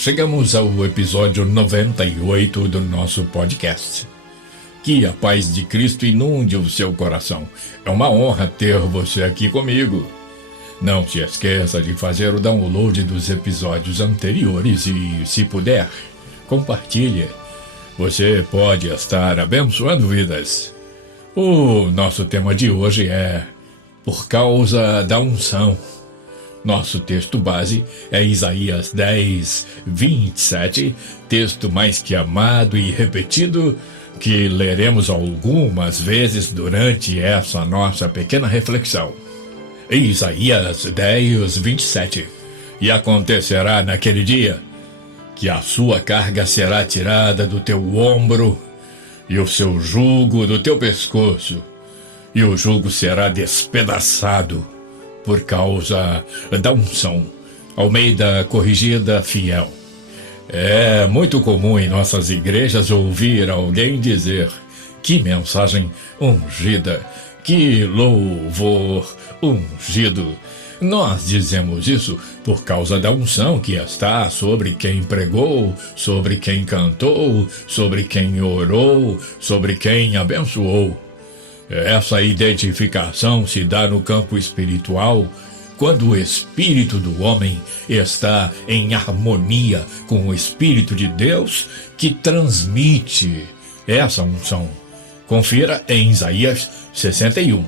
chegamos ao episódio 98 do nosso podcast. Que a paz de Cristo inunde o seu coração. É uma honra ter você aqui comigo. Não se esqueça de fazer o download dos episódios anteriores e, se puder, compartilhe. Você pode estar abençoando vidas. O nosso tema de hoje é Por causa da unção. Nosso texto base é Isaías 10, 27, texto mais que amado e repetido, que leremos algumas vezes durante essa nossa pequena reflexão. Isaías 10, 27. E acontecerá naquele dia que a sua carga será tirada do teu ombro e o seu jugo do teu pescoço, e o jugo será despedaçado por causa da unção. Almeida Corrigida Fiel. É muito comum em nossas igrejas ouvir alguém dizer: que mensagem ungida, que louvor ungido. Nós dizemos isso por causa da unção que está sobre quem pregou, sobre quem cantou, sobre quem orou, sobre quem abençoou. Essa identificação se dá no campo espiritual quando o espírito do homem está em harmonia com o Espírito de Deus que transmite essa unção. Confira em Isaías 61.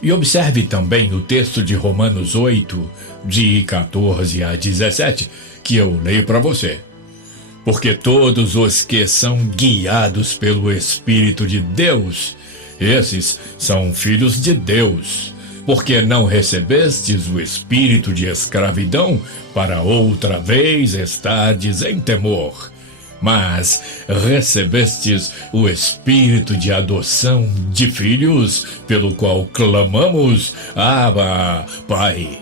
E observe também o texto de Romanos 8, de 14 a 17, que eu leio para você. Porque todos os que são guiados pelo Espírito de Deus, esses são filhos de Deus. Porque não recebestes o espírito de escravidão para outra vez estardes em temor, mas recebestes o espírito de adoção de filhos, pelo qual clamamos: Abba, Pai.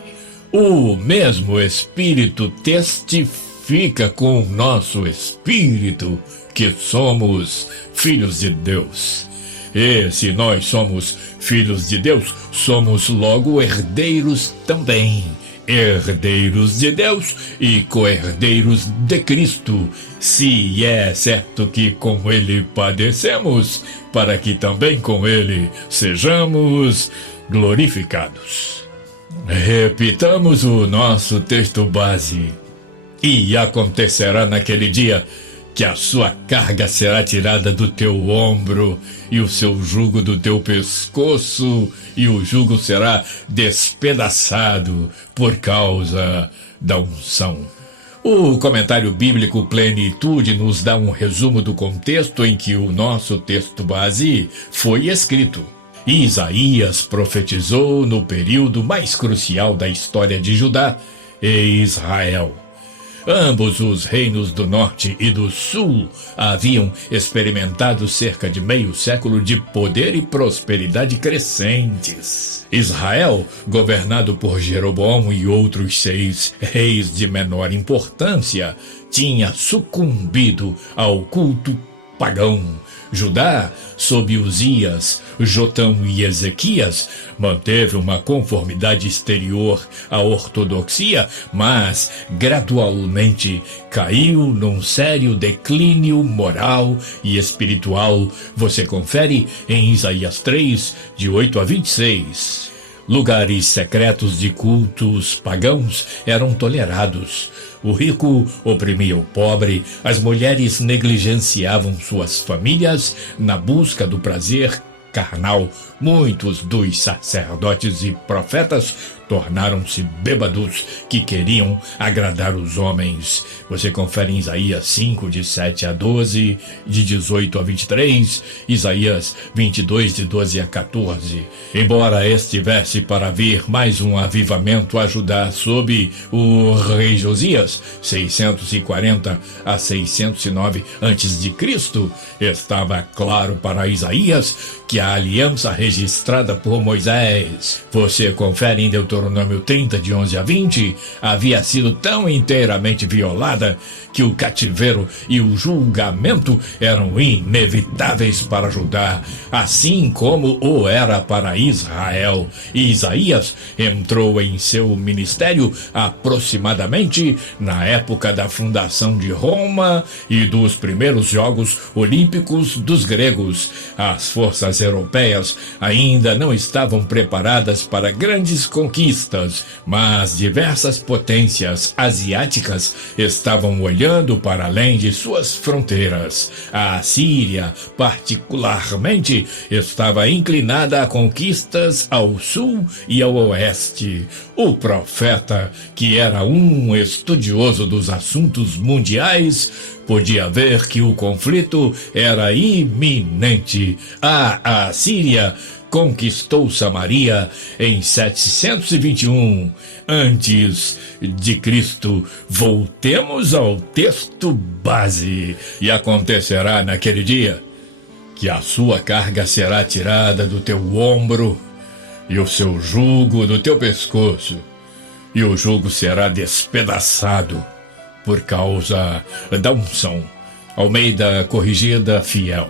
O mesmo Espírito testifica com o nosso espírito que somos filhos de Deus. E se nós somos filhos de Deus, somos logo herdeiros também. Herdeiros de Deus e co-herdeiros de Cristo, se é certo que com Ele padecemos, para que também com Ele sejamos glorificados. Repitamos o nosso texto base. E acontecerá naquele dia que a sua carga será tirada do teu ombro e o seu jugo do teu pescoço, e o jugo será despedaçado por causa da unção. O comentário bíblico Plenitude nos dá um resumo do contexto em que o nosso texto base foi escrito. Isaías profetizou no período mais crucial da história de Judá e Israel. Ambos os reinos do norte e do sul haviam experimentado cerca de meio século de poder e prosperidade crescentes. Israel, governado por Jeroboão e outros 6 reis de menor importância, tinha sucumbido ao culto pagão. Judá, sob Uzias, Jotão e Ezequias, manteve uma conformidade exterior à ortodoxia, mas gradualmente caiu num sério declínio moral e espiritual. Você confere em Isaías 3, de 8 a 26. Lugares secretos de cultos pagãos eram tolerados. O rico oprimia o pobre, as mulheres negligenciavam suas famílias na busca do prazer carnal. Muitos dos sacerdotes e profetas tornaram-se bêbados que queriam agradar os homens. Você confere em Isaías 5, de 7 a 12, de 18 a 23, Isaías 22, de 12 a 14. Embora estivesse para vir mais um avivamento a Judá sob o rei Josias, 640 a 609 a.C., estava claro para Isaías que a aliança registrada por Moisés. Você confere em Deuteronômio Deuteronômio 30, de 11 a 20, havia sido tão inteiramente violada que o cativeiro e o julgamento eram inevitáveis para Judá, assim como o era para Israel. E Isaías entrou em seu ministério aproximadamente na época da fundação de Roma e dos primeiros Jogos Olímpicos dos gregos. As forças europeias ainda não estavam preparadas para grandes conquistas, mas diversas potências asiáticas estavam olhando para além de suas fronteiras. A Síria, particularmente, estava inclinada a conquistas ao sul e ao oeste. O profeta, que era um estudioso dos assuntos mundiais, podia ver que o conflito era iminente. A Assíria conquistou Samaria em 721 antes de Cristo. Voltemos ao texto base. E acontecerá naquele dia que a sua carga será tirada do teu ombro e o seu jugo do teu pescoço, e o jugo será despedaçado por causa da unção. Almeida Corrigida Fiel.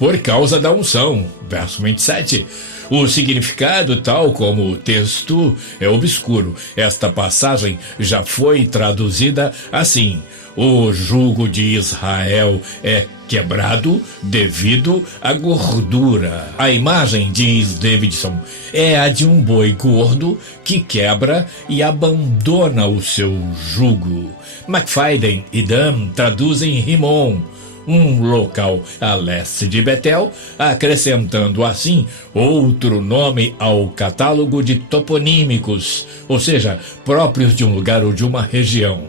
Por causa da unção. Verso 27. O significado, tal como o texto, é obscuro. Esta passagem já foi traduzida assim: o jugo de Israel é quebrado devido à gordura. A imagem, diz Davidson, é a de um boi gordo que quebra e abandona o seu jugo. McFadden e Dunn traduzem Rimon, um local a leste de Betel, acrescentando assim outro nome ao catálogo de toponímicos, ou seja, próprios de um lugar ou de uma região.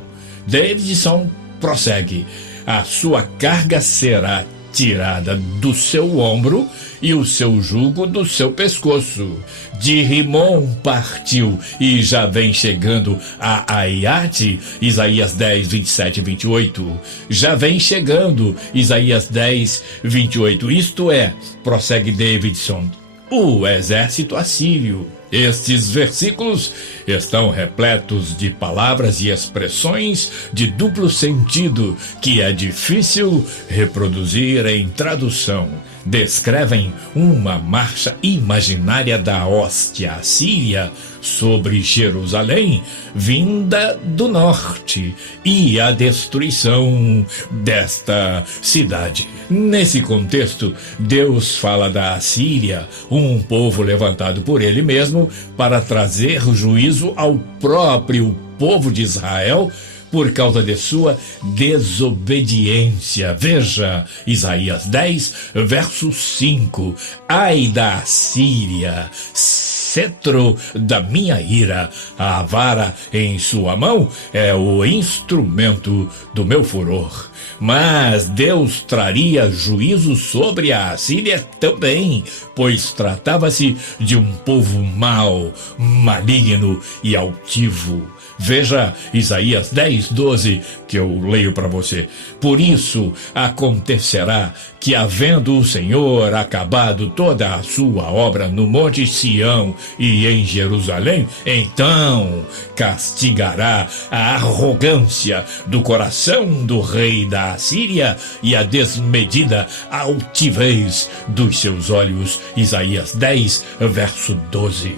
Davidson prossegue: a sua carga será tirada do seu ombro e o seu jugo do seu pescoço. De Rimon partiu e já vem chegando a Aiate, Isaías 10, 27 e 28. Já vem chegando, Isaías 10, 28. Isto é, prossegue Davidson, o exército assírio. Estes versículos estão repletos de palavras e expressões de duplo sentido que é difícil reproduzir em tradução. Descrevem uma marcha imaginária da hóstia assíria sobre Jerusalém, vinda do norte, e a destruição desta cidade. Nesse contexto, Deus fala da Assíria, um povo levantado por ele mesmo para trazer juízo ao próprio povo de Israel por causa de sua desobediência. Veja Isaías 10, verso 5. Ai da Assíria, cetro da minha ira, a vara em sua mão é o instrumento do meu furor. Mas Deus traria juízo sobre a Assíria também, pois tratava-se de um povo mau, maligno e altivo. Veja Isaías 10, 12, que eu leio para você. Por isso acontecerá que, havendo o Senhor acabado toda a sua obra no Monte Sião e em Jerusalém, então castigará a arrogância do coração do rei da Assíria e a desmedida altivez dos seus olhos. Isaías 10, verso 12.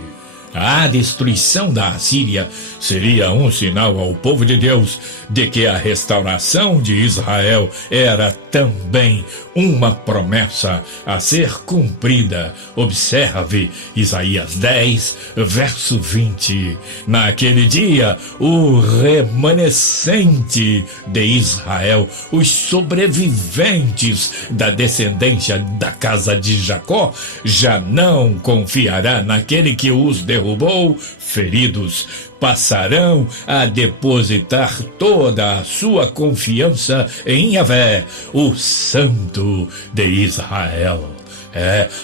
A destruição da Assíria seria um sinal ao povo de Deus de que a restauração de Israel era também uma promessa a ser cumprida. Observe Isaías 10, verso 20. Naquele dia, o remanescente de Israel, os sobreviventes da descendência da casa de Jacó, já não confiará naquele que os derrubou feridos. Passarão a depositar toda a sua confiança em Yahvé, o Santo de Israel.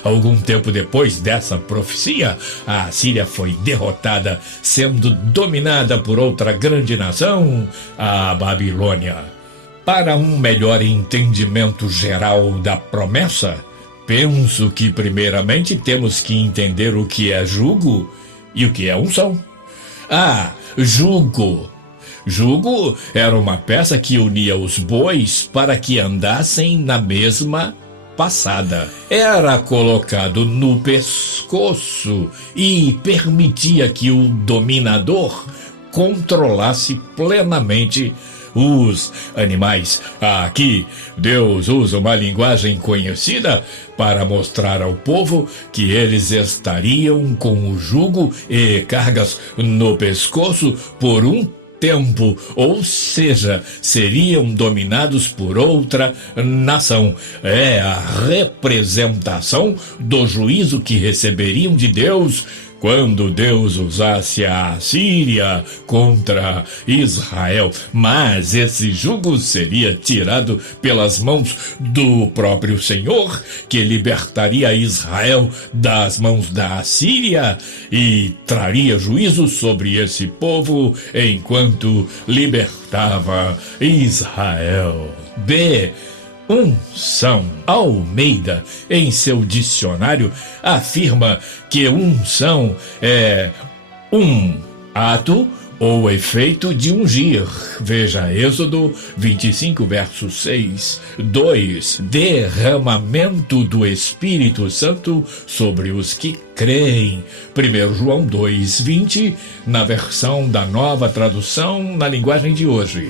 Algum tempo depois dessa profecia, a Assíria foi derrotada, sendo dominada por outra grande nação, a Babilônia. Para um melhor entendimento geral da promessa, penso que primeiramente temos que entender o que é jugo e o que é unção. Jugo. Jugo era uma peça que unia os bois para que andassem na mesma passada. Era colocado no pescoço e permitia que o dominador controlasse plenamente os animais. Aqui, Deus usa uma linguagem conhecida para mostrar ao povo que eles estariam com o jugo e cargas no pescoço por um tempo, ou seja, seriam dominados por outra nação. É a representação do juízo que receberiam de Deus quando Deus usasse a Assíria contra Israel. Mas esse jugo seria tirado pelas mãos do próprio Senhor, que libertaria Israel das mãos da Assíria e traria juízo sobre esse povo enquanto libertava Israel. Unção. Almeida, em seu dicionário, afirma que unção é um ato ou efeito de ungir. Veja Êxodo 25, verso 6. 2. Derramamento do Espírito Santo sobre os que creem. 1 João 2, 20, na versão da Nova Tradução, na linguagem de hoje.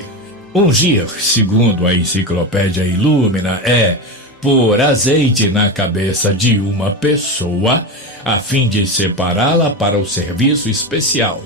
Ungir, segundo a enciclopédia Illumina, é pôr azeite na cabeça de uma pessoa a fim de separá-la para o serviço especial.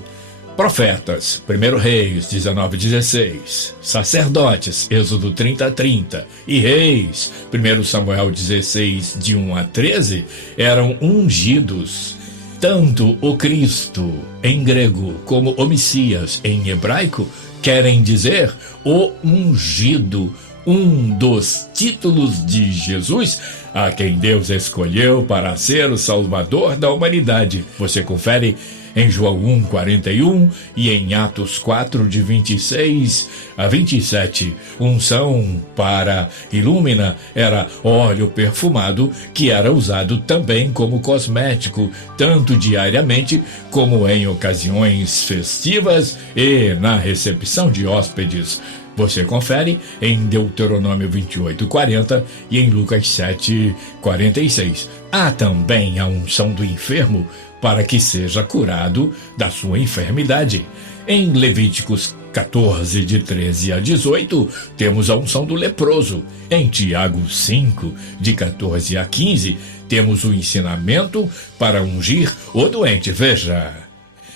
Profetas, 1 Reis 19:16, sacerdotes, Êxodo 30:30, e reis, 1 Samuel 16, de 1 a 13, eram ungidos. Tanto o Cristo, em grego, como o Messias, em hebraico, querem dizer o ungido, um dos títulos de Jesus, a quem Deus escolheu para ser o Salvador da humanidade. Você confere em João 1:41 e em Atos 4, de 26 a 27. Unção para Illumina era óleo perfumado que era usado também como cosmético, tanto diariamente como em ocasiões festivas e na recepção de hóspedes. Você confere em Deuteronômio 28:40 e em Lucas 7:46. Há também a unção do enfermo para que seja curado da sua enfermidade. Em Levíticos 14, de 13 a 18, temos a unção do leproso. Em Tiago 5, de 14 a 15, temos o ensinamento para ungir o doente. Veja: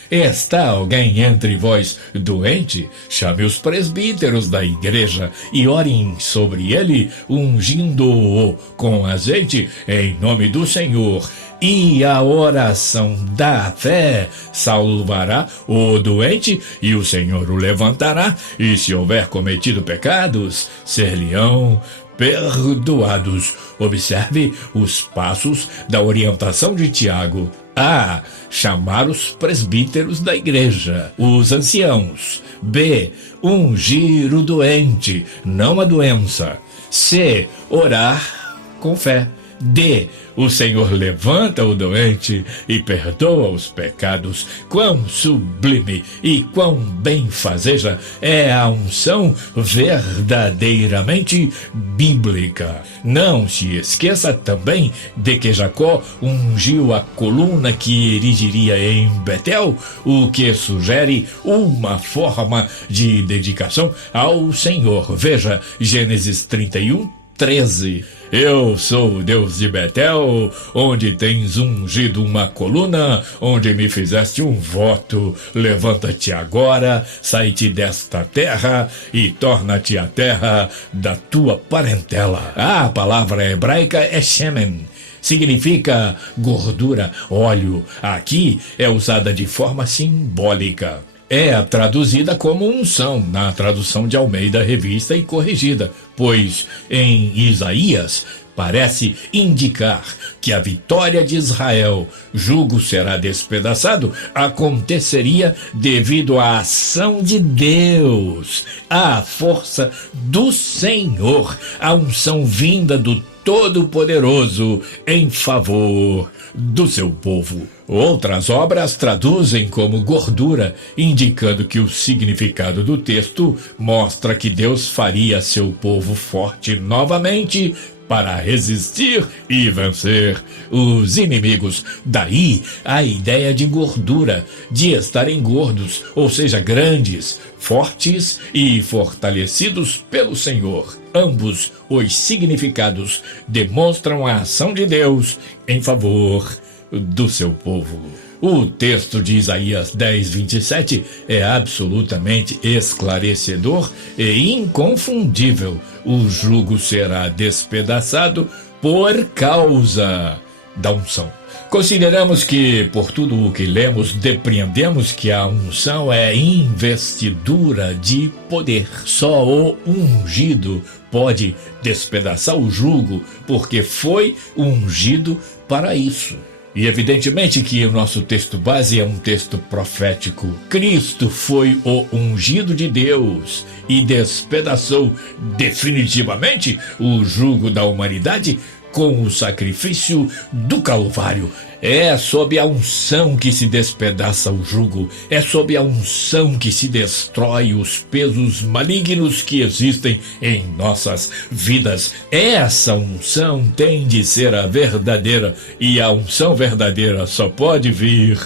está alguém entre vós doente? Chame os presbíteros da igreja e orem sobre ele, ungindo-o com azeite em nome do Senhor. E a oração da fé salvará o doente, e o Senhor o levantará, e se houver cometido pecados, ser-lhe-ão perdoados. Observe os passos da orientação de Tiago. A. Chamar os presbíteros da igreja, os anciãos. B. Ungir o doente, não a doença. C. Orar com fé. D. O Senhor levanta o doente e perdoa os pecados. Quão sublime e quão benfazeja é a unção verdadeiramente bíblica. Não se esqueça também de que Jacó ungiu a coluna que erigiria em Betel, o que sugere uma forma de dedicação ao Senhor. Veja Gênesis 31:13. Eu sou o Deus de Betel, onde tens ungido uma coluna, onde me fizeste um voto. Levanta-te agora, sai-te desta terra e torna-te a terra da tua parentela. A palavra hebraica é shemen. Significa gordura, óleo. Aqui é usada de forma simbólica. É traduzida como unção na tradução de Almeida Revista e Corrigida, pois em Isaías parece indicar que a vitória de Israel, jugo será despedaçado, aconteceria devido à ação de Deus, à força do Senhor, a unção vinda do Todo-Poderoso em favor do seu povo. Outras obras traduzem como gordura, indicando que o significado do texto mostra que Deus faria seu povo forte novamente para resistir e vencer os inimigos. Daí a ideia de gordura, de estarem gordos, ou seja, grandes, fortes e fortalecidos pelo Senhor. Ambos os significados demonstram a ação de Deus em favor do seu povo. O texto de Isaías 10:27 é absolutamente esclarecedor e inconfundível. O jugo será despedaçado por causa da unção. Consideramos que, por tudo o que lemos, depreendemos que a unção é investidura de poder. Só o ungido pode despedaçar o jugo, porque foi ungido para isso. E evidentemente que o nosso texto base é um texto profético. Cristo foi o ungido de Deus e despedaçou definitivamente o jugo da humanidade com o sacrifício do Calvário. É sob a unção que se despedaça o jugo, é sob a unção que se destrói os pesos malignos que existem em nossas vidas. Essa unção tem de ser a verdadeira, e a unção verdadeira só pode vir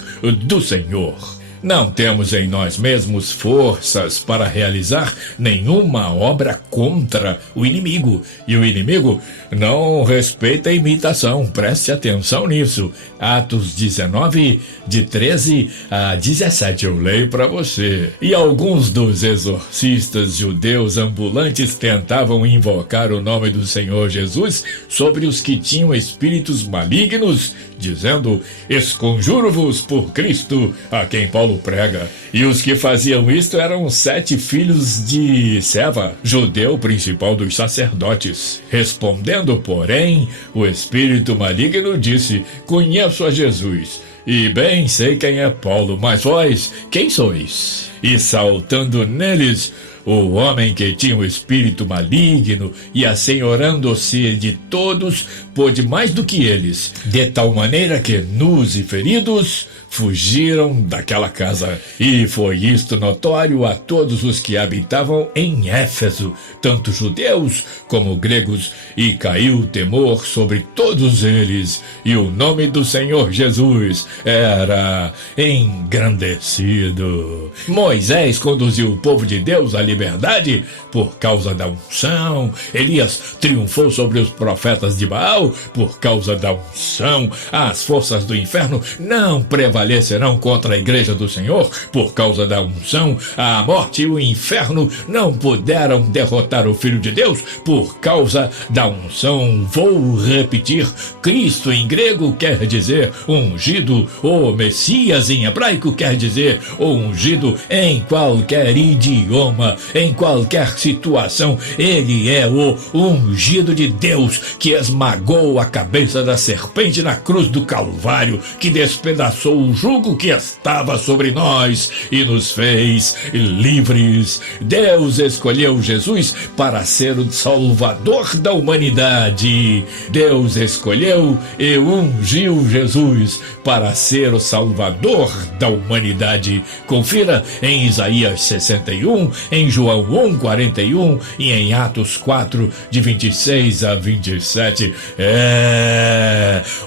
do Senhor. Não temos em nós mesmos forças para realizar nenhuma obra contra o inimigo. E o inimigo não respeita a imitação. Preste atenção nisso. Atos 19, de 13 a 17, eu leio para você. E alguns dos exorcistas judeus ambulantes tentavam invocar o nome do Senhor Jesus sobre os que tinham espíritos malignos, dizendo: esconjuro-vos por Cristo, a quem Paulo prega. E os que faziam isto eram 7 filhos de Seva, judeu principal dos sacerdotes. Respondendo, porém, o espírito maligno disse: conheço a Jesus, e bem sei quem é Paulo, mas vós, quem sois? E saltando neles, o homem que tinha o espírito maligno e assenhorando-se de todos, pôde mais do que eles, de tal maneira que, nus e feridos, fugiram daquela casa. E foi isto notório a todos os que habitavam em Éfeso, tanto judeus como gregos, e caiu temor sobre todos eles, e o nome do Senhor Jesus era engrandecido. Moisés conduziu o povo de Deus à liberdade por causa da unção. Elias triunfou sobre os profetas de Baal por causa da unção. As forças do inferno não prevalecerão contra a igreja do Senhor por causa da unção. A morte e o inferno não puderam derrotar o Filho de Deus por causa da unção. Vou repetir: Cristo em grego quer dizer ungido, o Messias em hebraico quer dizer ungido. Em qualquer idioma, em qualquer situação, ele é o ungido de Deus que esmagou a cabeça da serpente na cruz do Calvário, que despedaçou o jugo que estava sobre nós e nos fez livres. Deus escolheu Jesus para ser o Salvador da humanidade. Deus escolheu e ungiu Jesus para ser o Salvador da humanidade. Confira em Isaías 61, em João 1:41 e em Atos 4, de 26 a 27.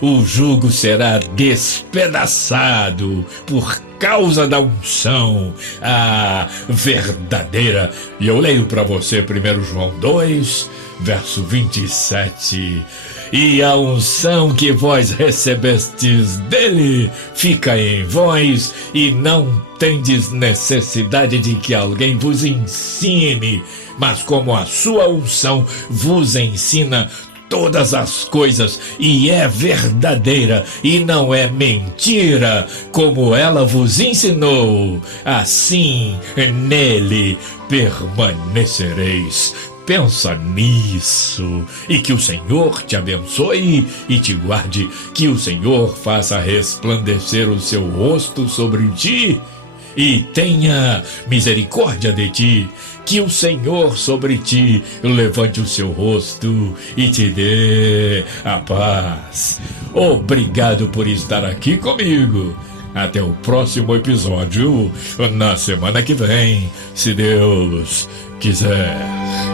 O jugo será despedaçado por causa da unção, a verdadeira. E eu leio para você 1 João 2, verso 27. E a unção que vós recebestes dele fica em vós, e não tendes necessidade de que alguém vos ensine, mas como a sua unção vos ensina todas as coisas, e é verdadeira e não é mentira, como ela vos ensinou, assim nele permanecereis. Pensa nisso, e que o Senhor te abençoe e te guarde, que o Senhor faça resplandecer o seu rosto sobre ti e tenha misericórdia de ti. Que o Senhor sobre ti levante o seu rosto e te dê a paz. Obrigado por estar aqui comigo. Até o próximo episódio, na semana que vem, se Deus quiser.